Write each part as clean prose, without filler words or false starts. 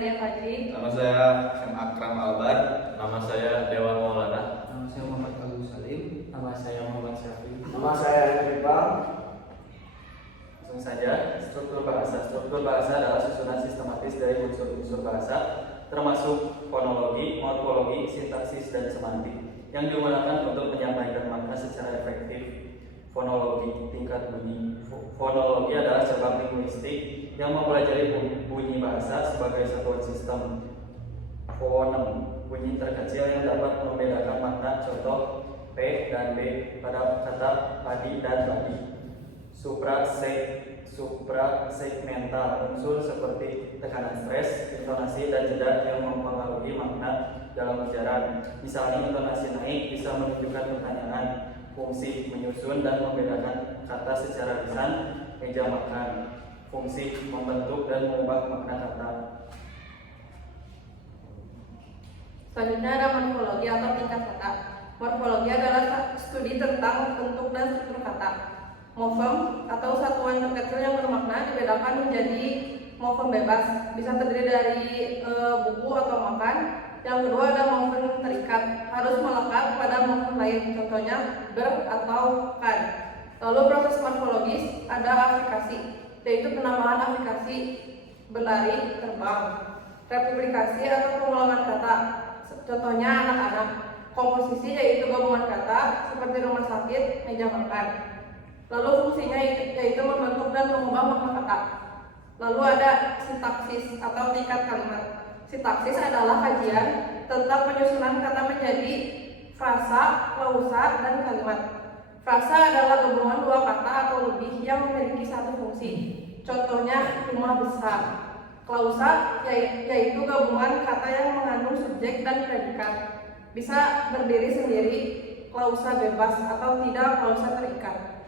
Nadia Fajri. Nama saya M. Akram Albar. Nama saya Dewan Maulana. Nama saya Muhammad Agus Salim. Nama saya Muhammad Syafiq. Nama saya Henry Bang. Langsung saja, struktur bahasa. Struktur bahasa adalah susunan sistematis dari unsur-unsur bahasa, termasuk fonologi, morfologi, sintaksis, dan semantik, yang digunakan untuk menyampaikan makna secara efektif. Fonologi, tingkat bunyi. Fonologi adalah cabang linguistik yang mempelajari bunyi bahasa sebagai satuan sistem. Fonem, bunyi terkecil yang dapat membedakan makna, contoh P dan B pada kata padi dan babi. Suprasegmental, unsur seperti tekanan stres, intonasi, dan jeda yang mempengaruhi makna dalam ujaran. Misalnya intonasi naik bisa menunjukkan pertanyaan. Fungsi menyusun dan membedakan kata secara lisan, meja makan. Fungsi membentuk dan mengubah makna kata. Selanjutnya ada morfologi atau tingkat kata. Morfologi adalah studi tentang bentuk dan struktur kata. Morfem atau satuan terkecil yang bermakna dibedakan menjadi morfem bebas, bisa terdiri dari buku atau makan. Yang kedua ada morfem terikat, harus melekat pada morfem lain, contohnya ber atau kan. Lalu proses morfologis ada aplikasi, yaitu penambahan aplikasi berlari, terbang. Replikasi atau pengulangan kata, contohnya anak-anak. Komposisi yaitu gabungan kata seperti rumah sakit, meja makan. Lalu fungsinya yaitu membentuk dan mengubah makna kata. Lalu ada sintaksis atau tingkat kalimat. Sintaksis adalah kajian tentang penyusunan kata menjadi frasa, klausa, dan kalimat. Frasa adalah gabungan dua kata atau lebih yang memiliki satu fungsi. Contohnya rumah besar. Klausa yaitu gabungan kata yang mengandung subjek dan predikat. Bisa berdiri sendiri, klausa bebas, atau tidak, klausa terikat.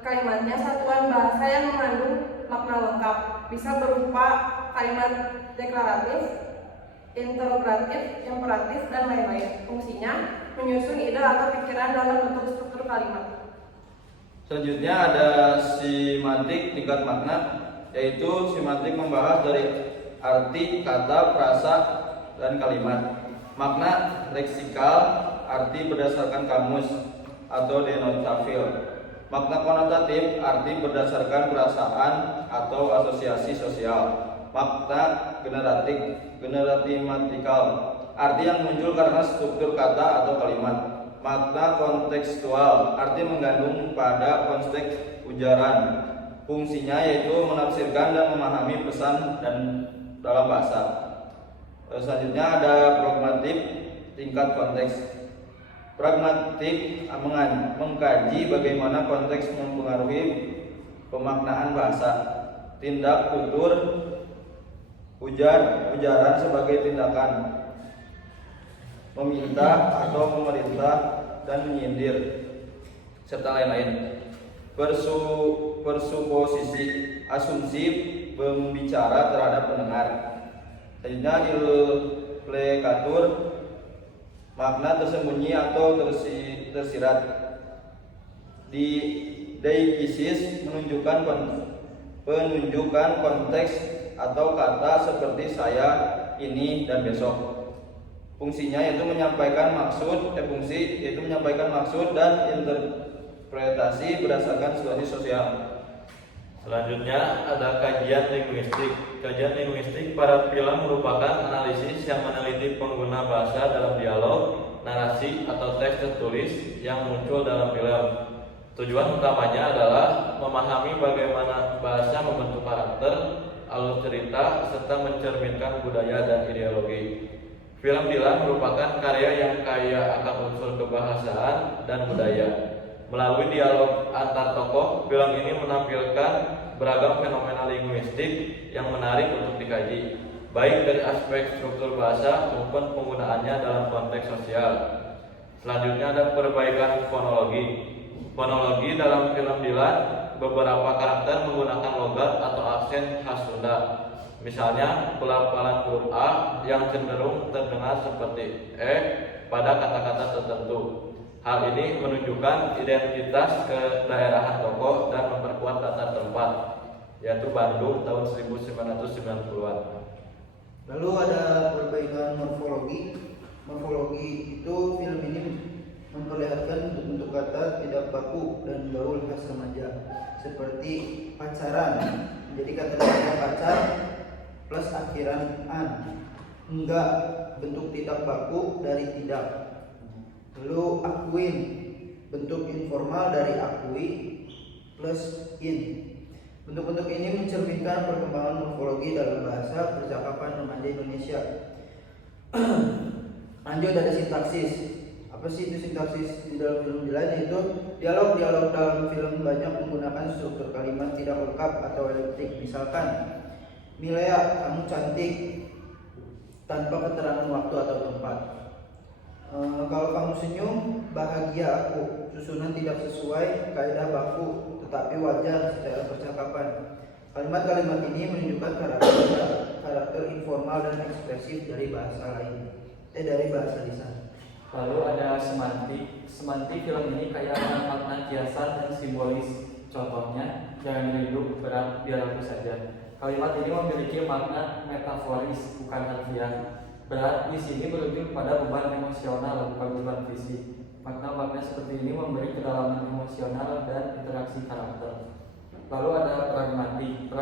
Kalimatnya satuan bahasa yang mengandung makna lengkap, bisa berupa kalimat deklaratif, interrogatif, imperatif, dan lain-lain. Fungsinya menyusun ide atau pikiran dalam bentuk struktur kalimat. Selanjutnya ada simantik tingkat makna, yaitu simantik membahas dari arti kata, frasa, dan kalimat. Makna leksikal, arti berdasarkan kamus atau denotafil. Makna konotatif, arti berdasarkan perasaan atau asosiasi sosial. Makna generatimatikal, arti yang muncul karena struktur kata atau kalimat. Makna kontekstual, arti mengandung pada konteks ujaran. Fungsinya yaitu menafsirkan dan memahami pesan dan dalam bahasa. Selanjutnya ada pragmatik tingkat konteks. Pragmatik mengkaji bagaimana konteks mempengaruhi pemaknaan bahasa. Tindak tutur, ujaran sebagai tindakan, meminta atau memerintah, dan menyindir, serta lain-lain. Persuposisi, asumsi pembicara terhadap pendengar. Selanjutnya implikatur, makna tersembunyi atau tersirat. Di deikisis menunjukkan penunjukan konteks atau kata seperti saya, ini, dan besok. Fungsinya yaitu menyampaikan maksud dan interpretasi berdasarkan situasi sosial. Selanjutnya ada kajian linguistik. Kajian linguistik pada film merupakan analisis yang meneliti pengguna bahasa dalam dialog, narasi, atau teks tertulis yang muncul dalam film. Tujuan utamanya adalah memahami bagaimana bahasa membentuk karakter, alur cerita, serta mencerminkan budaya dan ideologi. Film Dilan merupakan karya yang kaya akan unsur kebahasaan dan budaya. Melalui dialog antar tokoh, film ini menampilkan beragam fenomena linguistik yang menarik untuk dikaji, baik dari aspek struktur bahasa maupun penggunaannya dalam konteks sosial. Selanjutnya ada perbaikan fonologi. Fonologi dalam film Dilan, beberapa karakter menggunakan logat atau aksen khas Sunda. Misalnya pelafalan huruf A yang cenderung terdengar seperti E pada kata-kata tertentu. Hal ini menunjukkan identitas kedaerahan tokoh dan memperkuat latar tempat, yaitu Bandung tahun 1990-an. Lalu ada perbaikan morfologi. Morfologi itu film ini memperlihatkan bentuk kata tidak baku dan gaul khas remaja, seperti pacaran menjadi kata pacar plus akhiran an, enggak bentuk tidak baku dari tidak. Lalu akuin bentuk informal dari akui plus in. Bentuk-bentuk ini mencerminkan perkembangan morfologi dalam bahasa percakapan remaja Indonesia. Lanjut, ada sintaksis. Apa sih itu sintaksis di dalam film Dilan? Yaitu dialog-dialog dalam film banyak menggunakan struktur kalimat tidak lengkap atau eliptik. Misalkan, Milea, kamu cantik, tanpa keterangan waktu atau tempat. Kalau kamu senyum, bahagia aku. Susunan tidak sesuai kaidah baku, tetapi wajar secara percakapan. Kalimat-kalimat ini menunjukkan karakter informal dan ekspresif dari bahasa lisan. Lalu ada semantik. Semantik film ini kaya akan makna kiasan dan simbolis. Contohnya, jangan rindu, berat, biar aku saja. Kalimat ini memiliki makna metaforis, bukan harfiah. Berat di sini merujuk pada beban emosional, bukan beban fisik. Makna-makna seperti ini memberi kedalaman emosional dan interaksi karakter. Lalu ada pragmatik.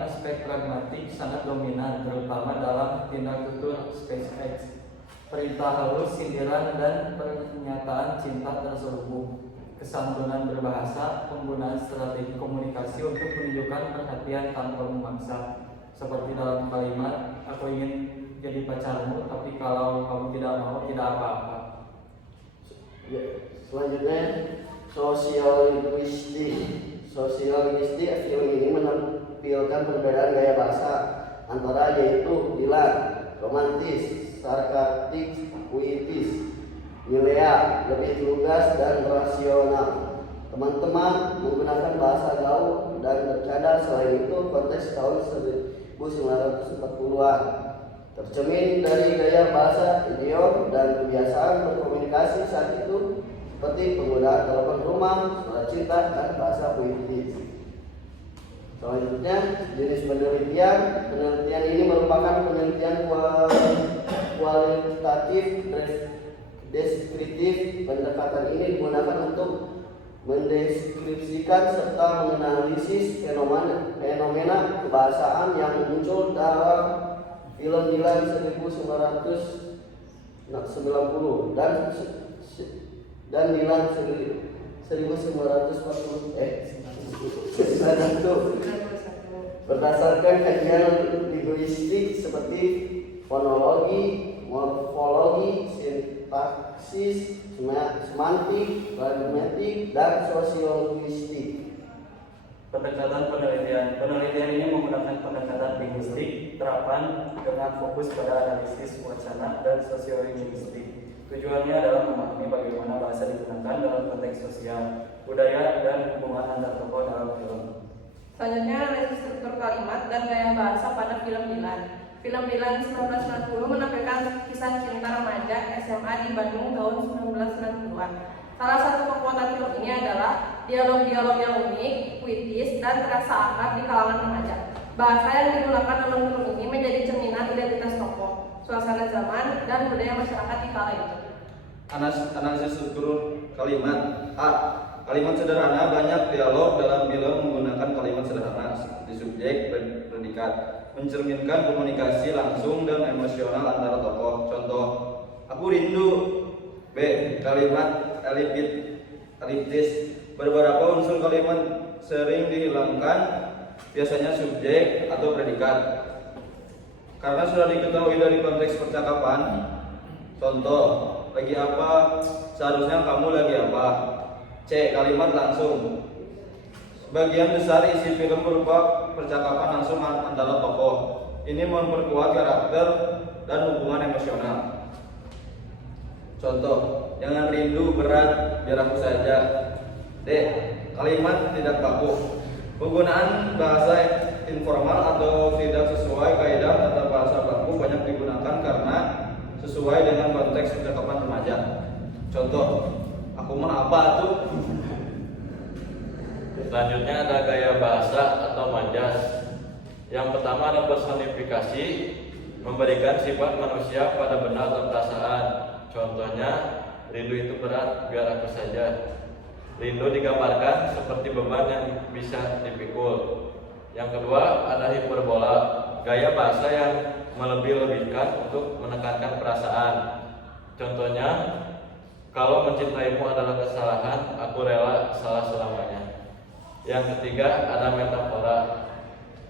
Aspek pragmatik sangat dominan, terutama dalam tindak tutur SpaceX. Perintah halus, sindiran, dan pernyataan cinta terselubung. Kesantunan berbahasa, penggunaan strategi komunikasi untuk menunjukkan perhatian tanpa memaksa. Seperti dalam kalimat, aku ingin jadi pacarmu, tapi kalau kamu tidak mau, tidak apa-apa. Ya, selanjutnya sosial linguistik. Film ini menampilkan perbedaan gaya bahasa antara yaitu Dilan, romantis, sarkastik, puitis, Milea, lebih lugas dan rasional. Teman-teman menggunakan bahasa gaul dan bercanda. Selain itu, konteks tahun 1940-an tercermin dari gaya bahasa, idiom, dan kebiasaan berkomunikasi saat itu, seperti penggunaan telepon rumah, surat cinta, dan bahasa puitis. Selanjutnya, jenis penelitian. Penelitian ini merupakan penelitian kualitatif deskriptif. Pendekatan ini digunakan untuk mendeskripsikan serta menganalisis fenomena kebahasaan yang muncul dalam film Dilan 1990 dan Dilan 1940 berdasarkan kajian linguistik seperti fonologi, morfologi, sintaksis, semantik, pragmatik, dan sosiolinguistik. Pendekatan penelitian ini menggunakan pendekatan linguistik terapan dengan fokus pada analisis wacana dan sosiolinguistik. Tujuannya adalah memahami bagaimana bahasa digunakan dalam konteks sosial, budaya, dan hubungan antar tokoh dalam film. Selanjutnya, analisis struktur kalimat dan gaya bahasa pada film Dilan. Film Dilan 1990 menampilkan kisah cinta remaja SMA di Bandung tahun 1990-an. Salah satu kekuatan film ini adalah dialog-dialog yang unik, puitis, dan terasa akrab di kalangan remaja. Bahasa yang digunakan dalam film ini menjadi cerminan identitas tokoh, suasana zaman, dan budaya masyarakat di kala itu. Analisis struktur kalimat. A. Kalimat sederhana. Banyak dialog dalam film menggunakan kalimat sederhana seperti subjek, predikat, mencerminkan komunikasi langsung dan emosional antara tokoh. Contoh, aku rindu. B. Kalimat eliptis. Beberapa unsur kalimat sering dihilangkan, biasanya subjek atau predikat, karena sudah diketahui dari konteks percakapan. Contoh, lagi apa? Seharusnya kamu lagi apa? C. Kalimat langsung. Sebagian besar isi film berupa percakapan langsung antara tokoh. Ini memperkuat karakter dan hubungan emosional. Contoh, jangan rindu, berat, biar aku saja. D. Kalimat tidak baku. Penggunaan bahasa informal atau tidak sesuai kaidah tata bahasa baku banyak digunakan karena sesuai dengan konteks percakapan remaja. Contoh, aku mah apa tuh? Selanjutnya ada gaya bahasa atau majas. Yang pertama ada personifikasi. memberikan sifat manusia pada benda atau perasaan. Contohnya, rindu itu berat, biar aku saja. Rindu digambarkan seperti beban yang bisa dipikul. Yang kedua, ada hiperbola, gaya bahasa yang melebih-lebihkan untuk menekankan perasaan. Contohnya, kalau mencintaimu adalah kesalahan, aku rela salah selamanya. Yang ketiga, ada metafora,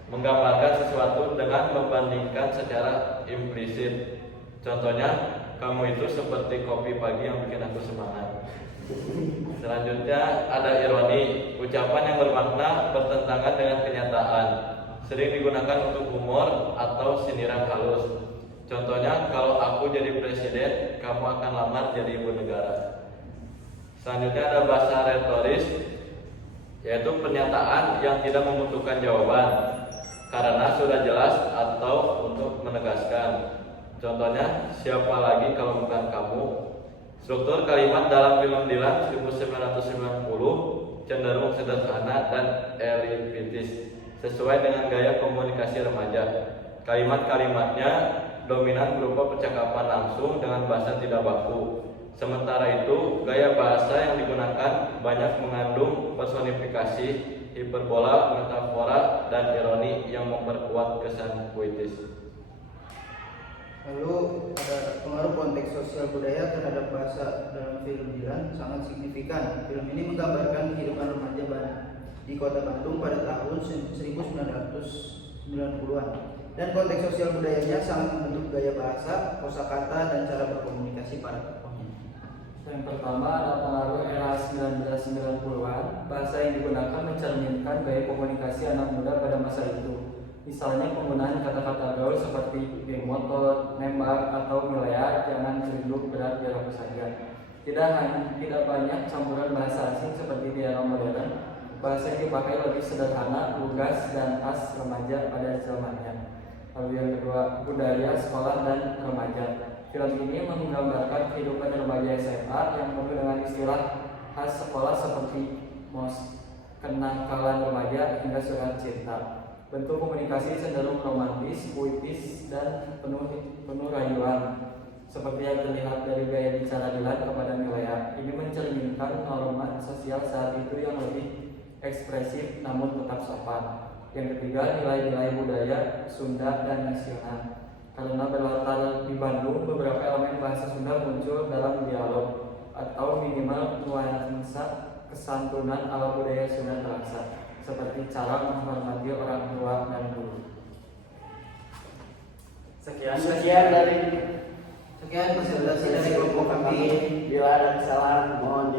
menggambarkan sesuatu dengan membandingkan secara implisit. Contohnya, kamu itu seperti kopi pagi yang bikin aku semangat. Selanjutnya ada ironi, ucapan yang bermakna bertentangan dengan kenyataan, sering digunakan untuk humor atau sindiran halus. Contohnya, kalau aku jadi presiden, kamu akan lamar jadi ibu negara. Selanjutnya ada bahasa retoris, yaitu pernyataan yang tidak membutuhkan jawaban karena sudah jelas atau untuk menegaskan. Contohnya, siapa lagi kalau bukan kamu? Struktur kalimat dalam film Dylan 1990 cenderung sederhana dan elitis, sesuai dengan gaya komunikasi remaja. Kalimat-kalimatnya dominan berupa percakapan langsung dengan bahasa tidak baku. Sementara itu, gaya bahasa yang digunakan banyak mengandung personifikasi, hiperbola, metafora, dan ironi yang memperkuat kesan puitis. Lalu ada pengaruh konteks sosial budaya terhadap bahasa dalam film Dylan sangat signifikan. Film ini menggambarkan kehidupan remaja di kota Bandung pada tahun 1990-an. Dan konteks sosial budayanya sangat membentuk gaya bahasa, kosakata, dan cara berkomunikasi para tokohnya. Yang pertama ada pengaruh era 1990-an. Bahasa yang digunakan mencerminkan gaya komunikasi anak muda pada masa itu. Misalnya penggunaan kata-kata gaul seperti geng motor, nembak, atau milea, jangan rindu, berat, biar aku saja. Tidak banyak campuran bahasa asing seperti di era modern. Bahasa yang dipakai lebih sederhana, lugas, dan khas remaja pada zamannya. Lalu yang kedua, budaya sekolah dan remaja. Film ini menggambarkan kehidupan remaja SMA yang penuh dengan istilah khas sekolah seperti mos, kenakalan remaja, hingga surat cinta. Bentuk komunikasi cenderung romantis, puitis, dan penuh rayuan. Seperti yang terlihat dari gaya bicara Dylan kepada Milea, ini mencerminkan norma sosial saat itu yang lebih ekspresif namun tetap sopan. Yang ketiga, nilai-nilai budaya Sunda dan nasional. Karena berlatar di Bandung, beberapa elemen bahasa Sunda muncul dalam dialog atau minimal nuansa kesantunan ala budaya Sunda terasa, seperti cara menghormati orang tua dan guru. Sekian dari Sekian presentasi dari kelompok kami. Bila ada kesalahan mohon